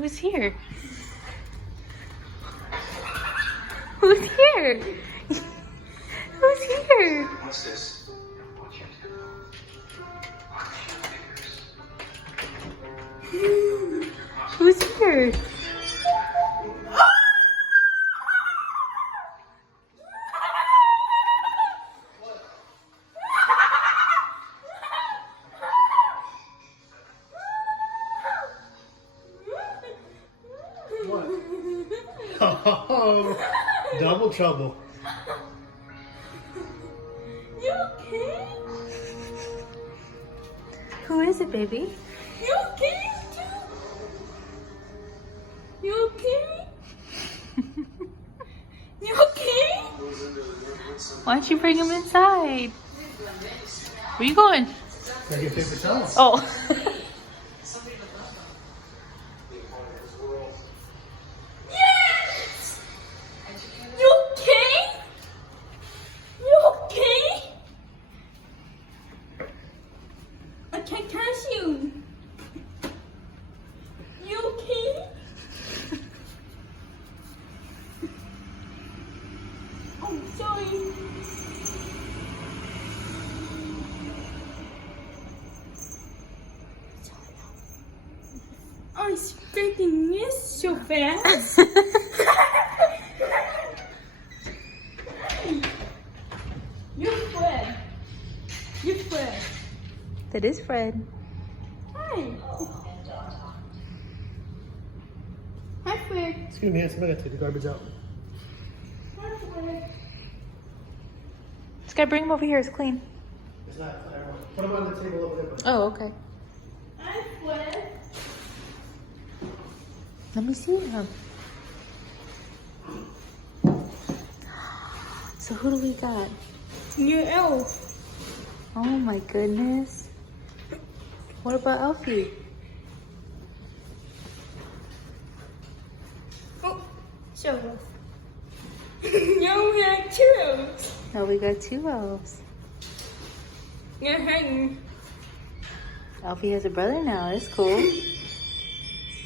Who's here? Who's here? Who's here? What's this? Who's here? What? Oh, double trouble. You okay? Who is it, baby? You okay? You okay? You okay? Why don't you bring him inside? Where you going? Gotta get paper towels. Oh. Yes! You okay? You okay? I can't touch you. You okay? Oh, sorry. I'm expecting this so fast. You're Fred. You're Fred. That is Fred. Hi. Hi, Fred. Excuse me, handsome. I gotta take the garbage out. Hi, Fred. This guy, bring him over here. It's clean. It's not. Put them on the table over there. Oh, okay. Hi, Fred. Let me see him. So who do we got? Your elf. Oh my goodness. What about Elfie? Oh, show us. You have two. No, we got two elves. You're hanging. Elfie has a brother now. That's cool.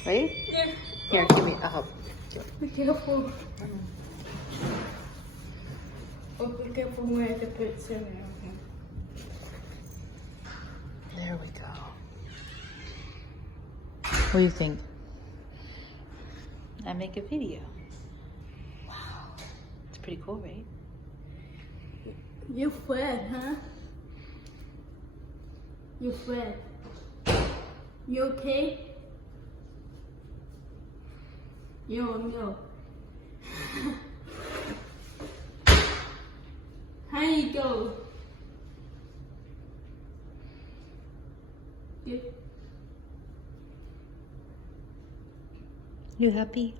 Right? Yeah. Here, give me a help. Be careful. Oh, be careful where to put some. There we go. What do you think? I make a video. Wow. It's pretty cool, right? You're Fred, huh? You're Fred. You okay? Yo. How you go? Good. You happy?